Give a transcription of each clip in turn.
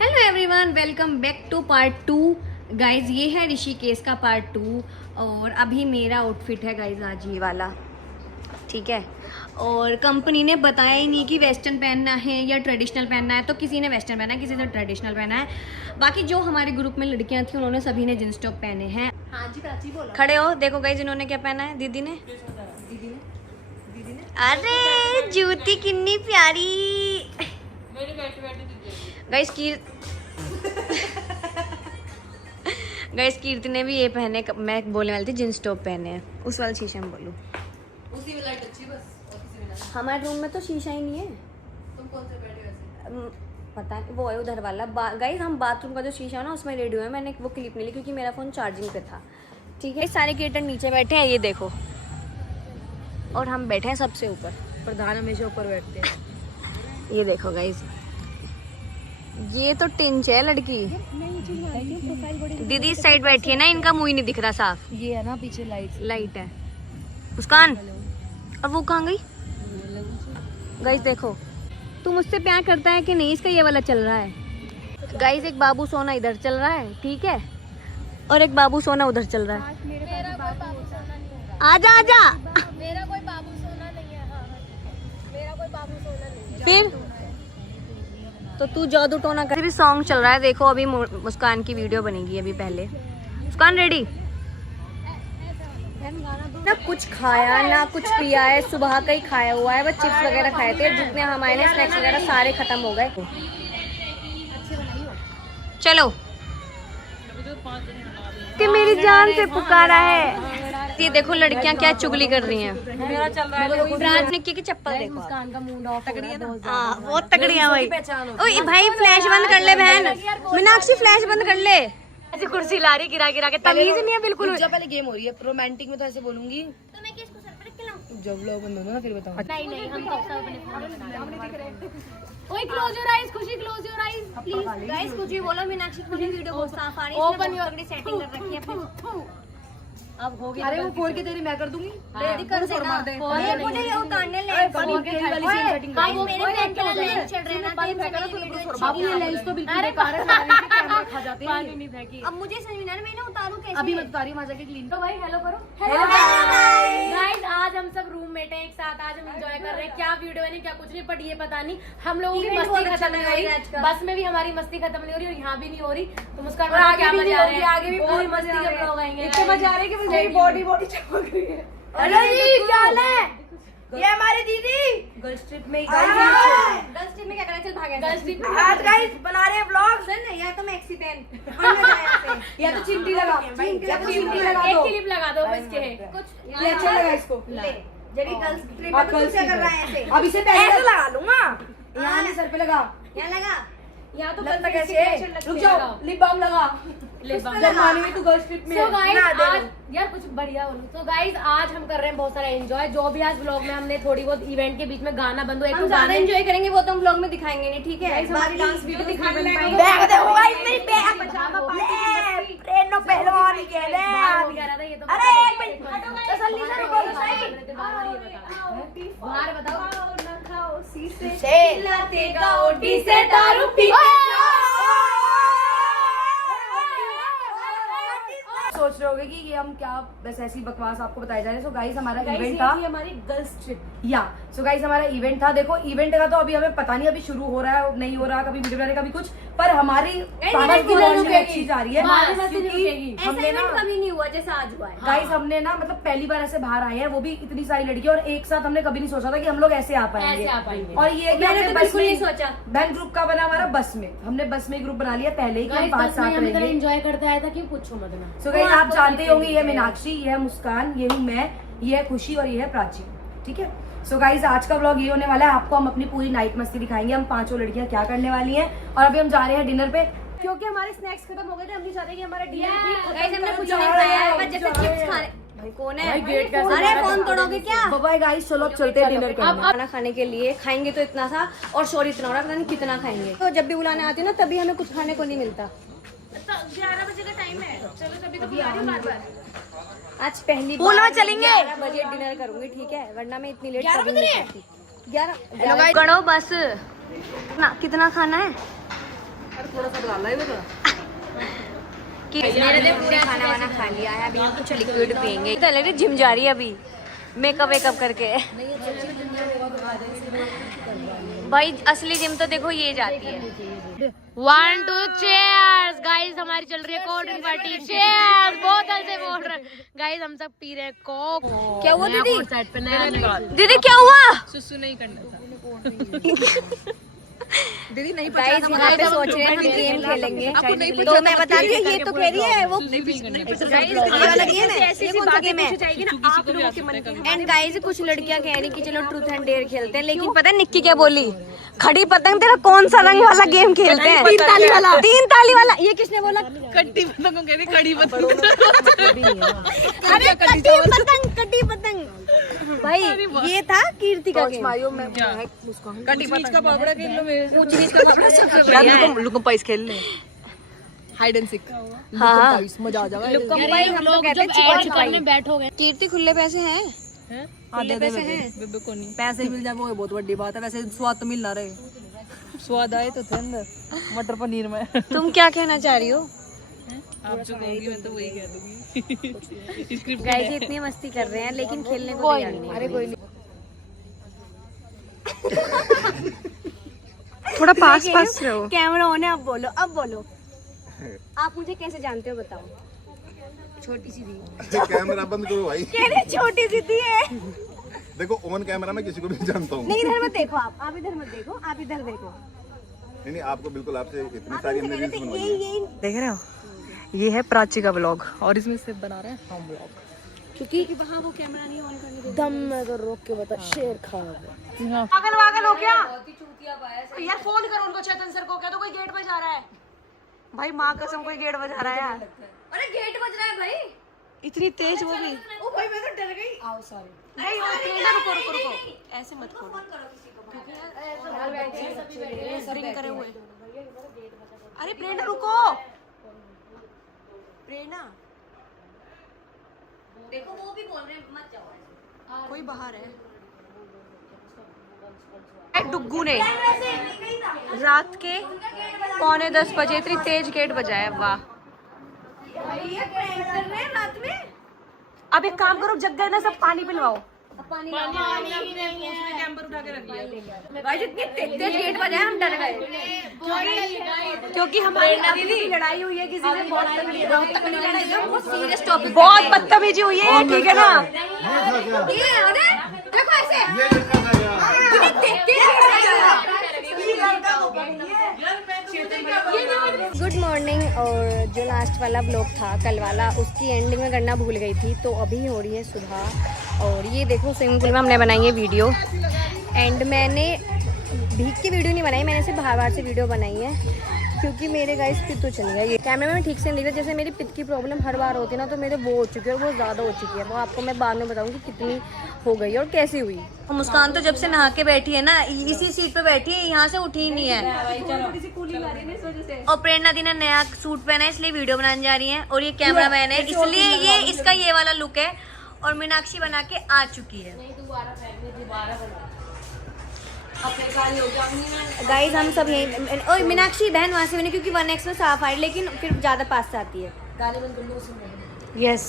Hello everyone, welcome back to part 2। Guys ये है ऋषिकेश का पार्ट 2 और अभी मेरा आउटफिट है गाइज आज ये वाला, ठीक है। और कंपनी ने बताया ही नहीं कि वेस्टर्न पहनना है या ट्रेडिशनल पहनना है, तो किसी ने वेस्टर्न पहना है, किसी ने ट्रेडिशनल पहना है। बाकी जो हमारे ग्रुप में लड़कियां थी उन्होंने सभी ने जींस टॉप पहने हैं। हाँ जी, प्राची बोला। खड़े हो, देखो गाइज इन्होंने क्या पहना है। दीदी ने अरे जूती कितनी प्यारी गाइस। गाइस कीर्ति ने भी ये पहने, मैं बोलने वाली थी जींस टॉप पहने हैं। उस वाले शीशे में बोलूं, उसी में लाइट अच्छी बस और किसी में ना। हमारे रूम में तो शीशा ही नहीं है। तुम कौन से बैठे वैसे? पता नहीं, वो है उधर वाला। गाइस हम बाथरूम का जो शीशा है ना उसमें रेडियो है। मैंने वो क्लिप नहीं ली क्योंकि मेरा फोन चार्जिंग पे था, ठीक है। सारे क्रिएटर नीचे बैठे हैं, ये देखो, और हम बैठे हैं सबसे ऊपर। प्रधान हमेशा ऊपर बैठते हैं। ये देखो गाइस, ये तो टिंच है लड़की। दीदी इस साइड बैठी है ना, इनका मुंह ही नहीं दिख रहा साफ। ये है ना पीछे लाइट है मुस्कान। और वो कहाँ गई गाइस? देखो तू मुझसे प्यार करता है कि नहीं, इसका ये वाला चल रहा है गाइस। एक बाबू सोना इधर चल रहा है, ठीक है, और एक बाबू सोना उधर चल रहा है। आजा आजा। मेरा कोई बाबू सोना नहीं है। हाँ, मेरा कोई बाबू सोना नहीं है। फिर तो तू जादू टोना कर। भी सॉन्ग चल रहा है, देखो अभी मुस्कान की वीडियो बनेगी अभी। पहले मुस्कान रेडी ना, कुछ खाया ना कुछ पिया है, सुबह का ही खाया हुआ है, बस चिप्स वगैरह खाए थे। जितने हमारे स्नैक्स वगैरह सारे खत्म हो गए। चलो कि मेरी जान से पुकारा है। ये देखो लड़कियां क्या चुगली कर रही हैं। मेरा चल रहा है। ब्रांच निक्की की चप्पल देखो। मुस्कान का मूड ऑफ तगड़ी है ना। हाँ बहुत तगड़ी है भाई। ओए भाई फ्लैश बंद कर ले बहन, मीनाक्षी फ्लैश बंद कर ले। ऐसी कुर्सी ला रही गिरा गिरा के, तमीज नहीं है बिल्कुल। जब पहले गेम हो रही है रोमांटिक में तो ऐसे बोलूंगी। तो मैं किसको सर पे खिलाऊं? जब लोग बंद होना ना फिर बताओ। नहीं नहीं, हम सब अपने फोन में दिख रहे। ओए क्लोज योर आईज, खुशी close your eyes please. Guys कुछ भी बोलो, मीनाक्षी की वीडियो बहुत साफ आ रही है। ओपन योर पगड़ी सेटिंग कर रखी है अपनी। अब हो गया। अरे वो फोड़ के तेरी मैं कर दूंगी। रेडी कर देना। मुझे ये उतारने ले। बाबू मेरे पेन के लेंस चल रहे हैं ना, बाबू ये लेंस तो बिल्कुल बेकार है, कैमरा खा जाते हैं। पानी नहीं फेंकी। अब मुझे समझ नहीं आ रहा मैं इन्हें उतारूं कैसे। अभी मत उतारिए, मजा के क्लीन। तो भाई हेलो करो। हेलो गाइस, आज हम सब रूममेट हैं एक साथ। आज हम एंजॉय कर रहे हैं। क्या वीडियो है नहीं क्या कुछ नहीं, बट ये पता नहीं हम लोगों की मस्ती खत्म नहीं हो रही। बस में भी हमारी मस्ती खत्म नहीं हो रही और यहाँ भी नहीं हो रही। तो मुस्कान क्या मजा आ रहा है? आगे भी पूरी मस्ती के ब्लॉग आएंगे। इतने मजा आ रहे हैं कि मेरी बॉडी चमक रही है। हेलो जी, क्या हाल है? ये हमारी दीदी गर्ल्स ट्रिप में गर्ल्स टीम में क्या करना, चल भाग गर्ल्स ट्रिप आज गाइस बना रहे हैं व्लॉग। सुन, या तो मैक्सी पहन या तो चिमटी लगा, या तो चिमटी लगा एक दो। क्लिप लगा दो इसके। कुछ ये अच्छा लगा इसको। जब गर्ल्स ट्रिप हाँ, में गर्ल्स क्या ट्रिप कर रहा में। है ऐसे अब इसे पहले लगा लूंगा। यहाँ नहीं, सर पे लगा। यहाँ लगा। यहाँ तो लगता गर्ल्स कैसे? रुक जाओ, लिप बाम लगा। लिप बाम जब मानी में तू गर्ल्स ट्रिप में So guys, ना दे आज दो। यार कुछ बढ़िया बोलो। तो गाइज आज हम कर रहे हैं बहुत सारा एंजॉय। जो भी आज ब्लॉग में हमने थोड़ी बहुत इवेंट के बीच में गाना बंद हुआ, एक हम तो ज्यादा गाने एंजॉय करेंगे वो तो हम ब्लॉग में दिखाएंगे नहीं, ठीक है। Guys, बाकी हमारी डांस वीडियो दिखाने बैग में बैग देखो गाइस, मेरी बैग ले ट्रेन नो पहलवान के ले। ये तो अरे एक मिनट तसल्ली से रुको तो सही। बाहर बताओ। चिल्लाते गाओटी से दारू पीते सोच रहे होगे कि ये हम क्या बस ऐसी बकवास आपको बताए जा रहे हैं। सो गाइस हमारा इवेंट था, हमारी गर्ल्स ट्रिप। या सो गाइस हमारा इवेंट था। देखो इवेंट का तो अभी हमें पता नहीं अभी शुरू हो रहा है नहीं हो रहा, कभी वीडियो बनाने का भी कुछ, पर हमारी अच्छी जा रही है क्योंकि हमने ना कभी नहीं हुआ जैसा आज हुआ है। गाइस हमने ना मतलब पहली बार ऐसे बाहर आए हैं, वो भी इतनी सारी लड़कियां, और एक साथ हमने कभी नहीं सोचा था कि हम लोग ऐसे आ पाएंगे। और ये कि हमने बस बिल्कुल नहीं में सोचा। बहन ग्रुप का बना हमारा बस में, हमने बस में ग्रुप बना लिया पहले ही कि हम 5 साथ रहेंगे। एंजॉय करते आया था कि पूछो मत ना। सो गाइस आप जानते होंगे ये मीनाक्षी, ये है मुस्कान, ये हूँ मैं, ये है खुशी और ये है प्राची, ठीक है। सो गाइस आज का व्लॉग ये होने वाला है। आपको हम अपनी पूरी नाइट मस्ती दिखाएंगे, हम पांचों लड़कियां क्या करने वाली हैं। और अभी हम जा रहे हैं डिनर पे क्योंकि हमारे स्नैक्स खत्म हो गए थे। हम नहीं चाहते कि हमारा डिनर भी गाइस हमने कुछ नहीं खाया है, बस जैसे चिप्स खा रहे। भाई कौन है? भाई, गेट कैसे अरे फोन तोड़ोगे क्या? बाय गाइस, चलो अब चलते हैं डिनर करने। खाना खाने के लिए खाएंगे तो इतना सा, और शोर इतना हो रहा है, पता नहीं कितना खाएंगे। तो जब भी बुलाने आती है ना तभी हमें कुछ खाने को नहीं मिलता। 11 बजे का टाइम है, चलो तभी तो बुला रही हूं बार-बार। आज पहली बार चलेंगे 11 बजे डिनर करूंगी, ठीक है, वरना मैं इतनी लेट 11 बज रही है। 11 गणो बस ना, कितना खाना है? कि मेरे पूरे खाना वाना खा लिया है, अभी हम कुछ लिक्विड पियेंगे। तो लग रही जिम जा रही है अभी मेकअप वेकअप करके। भाई असली जिम तो देखो ये जाती है। 1 2 चेयर्स गाइस, हमारी चल रही है कोल्ड ड्रिंक पार्टी। चेयर्स बोतल से बोल रहे गाइस, हम सब पी रहे हैं कोक। क्या हुआ दीदी? साइड पे नया दीदी क्या हुआ? सुसु नहीं करना था दीदी नहीं गाइस, यहाँ पे सोच रहे हैं हम गेम खेलेंगे। तो मैं बता रही हूँ, ये तो कह रही है वो एंड गाइस कुछ लड़कियां कह रही कि चलो ट्रूथ एंड डेयर खेलते हैं, लेकिन पता है निक्की क्या बोली? खड़ी पतंग तेरा कौन सा रंग वाला गेम खेलते हैं? 3 ताली वाला। 3 ताली वाला। ये किसने बोला? कट्टी पतंग कह रही, कड़ी पतंग। अरे कटी पतंग, कटी पतंग। भाई ये था कीर्ति का गेम। कटी पतंग का पापड़ा खेल लो मेरे से। ऊंच नीच का पापड़ा सबसे बढ़िया है। लुकम पाइस खेल ले, हाइड एंड सीक। हाँ मजा आ जाएगा। लुकम पाइस हम लोग कहते हैं छिपा छिपाई। बैठोगे कीर्ति खुले पैसे हैं? आधे पैसे हैं? बेबे को नहीं, पैसे मिल जाए वो बहुत बड़ी बात है। वैसे स्वाद तो मिल ना रहे, स्वाद आए तो थे अंदर मटर पनीर में। तुम क्या कहना चाह रही हो? आप जो कहोगी मैं तो वही कह दूंगी। गाइस इतनी मस्ती कर रहे हैं लेकिन खेलने को तैयार नहीं। अरे कोई नहीं। थोड़ा पास रहो। कैमरा ऑन है, अब बोलो, अब बोलो। आप मुझे कैसे जानते हो बताओ? छोटी सी दी। कैमरा बंद करो भाई। कह रहे छोटी सी दी है। देखो ऑन कैमरा में किसी को भी जानता हूँ। नहीं इधर मत देखो, आप इधर मत देखो, आप इधर देखो। नहीं आपको बिल्कुल, आपसे इतनी सारी हमने रील्स बनवाई है। यही देख रहे हो, ये है प्राची का व्लॉग और इसमें सिर्फ बना रहे हैं हम व्लॉग, क्योंकि वहाँ वो कैमरा नहीं ऑन करने देते। दम में अगर रोक के बता शेर खा। पागल वागल हो क्या? यार फोन करो उनको, चेतन सर को कह दो कोई गेट बजा रहा है। भाई माँ कसम कोई गेट बजा रहा है यार। अरे गेट बज रहा है भाई, इतनी तेज वो भी। ओ भाई मैं तो डर गई। आओ सॉरी। नहीं रुको रुको रुको, ऐसे मत करो रिंग करे हुए। अरे प्रेरणा रुको, प्रेरणा देखो वो भी बोल रहे हैं मत जाओ, कोई बाहर है। डुग्गू ने रात के 9:45 बजे इतनी तेज गेट बजाया। वाह रात में। अब एक काम करो, जग गए ना सब, पानी पिलवाओ। पानी कैंपर उठा के रख लिया भाई, जितनी तेज गेट बजाया हम डर गए, क्योंकि हमारी अभी भी लड़ाई हुई है किसी से, बहुत तगड़ी लड़ाई है, बहुत सीरियस टॉपिक, बहुत बदतमीजी हुई है, ठीक है ना? देखो ऐसे गुड मॉर्निंग। और जो लास्ट वाला ब्लॉग था कल वाला, उसकी एंडिंग में करना भूल गई थी, तो अभी हो रही है सुबह। और ये देखो स्विमिंग पूल में हमने बनाई है वीडियो, एंड मैंने भीग की वीडियो नहीं बनाई, मैंने सिर्फ बाहर से वीडियो बनाई है, क्योंकि मेरे गाइस पित तो चल गया। ये कैमरे में ठीक से नहीं दिखा, जैसे मेरी पित की प्रॉब्लम हर बार होती है ना, तो मेरे वो हो चुकी है और वो ज़्यादा हो चुकी है। वो आपको मैं बाद में बताऊंगी कितनी हो गई और कैसी हुई। मुस्कान तो जब से नहा के बैठी है ना, इसी सीट पे बैठी है, यहाँ से उठी ही नहीं है। और प्रेरणा दी ने नया सूट पहना है, इसलिए वीडियो बनाने जा रही है, और ये कैमरा मैन है, इसलिए ये इसका ये वाला लुक है। और मीनाक्षी बना के आ चुकी है। गाइस हम सब यहीं, और मीनाक्षी बहन वहाँ से बनी, क्योंकि 1x में साफ आई, लेकिन फिर ज़्यादा पास से आती है। Yes.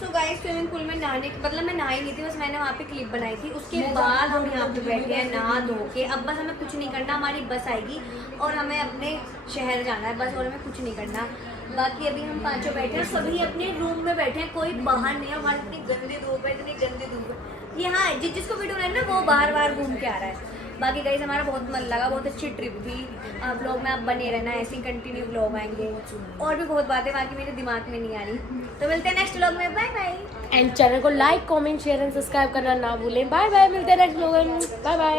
So guys swimming pool में नहाने, मतलब मैं नहाई नहीं थी, बस मैंने वहाँ पे क्लिप बनाई थी। उसके बाद हम यहाँ पे बैठे हैं नहा धो के। अब बस हमें कुछ नहीं करना, हमारी बस आएगी और हमें अपने शहर जाना है बस, और हमें कुछ नहीं करना। बाकी अभी हम पांचों बैठे हैं, सभी अपने रूम में बैठे हैं, कोई बाहर नहीं है। बाहर इतनी गंदी धूप है, इतनी गंदी धूप है। ये हाँ जिसको वीडियो बनाना ना, वो बाहर घूम के आ रहा है। बाकी गाइस हमारा बहुत मन लगा, बहुत अच्छी ट्रिप थी। ब्लॉग में आप बने रहना, ऐसे ही कंटिन्यू ब्लॉग आएंगे, और भी बहुत बातें बाकी मेरे दिमाग में नहीं आ रही। तो मिलते हैं नेक्स्ट ब्लॉग में, बाय बाय। एंड चैनल को like comment share and subscribe करना ना भूलें। बाय बाय, मिलते हैं नेक्स्ट ब्लॉग में, बाय बाय।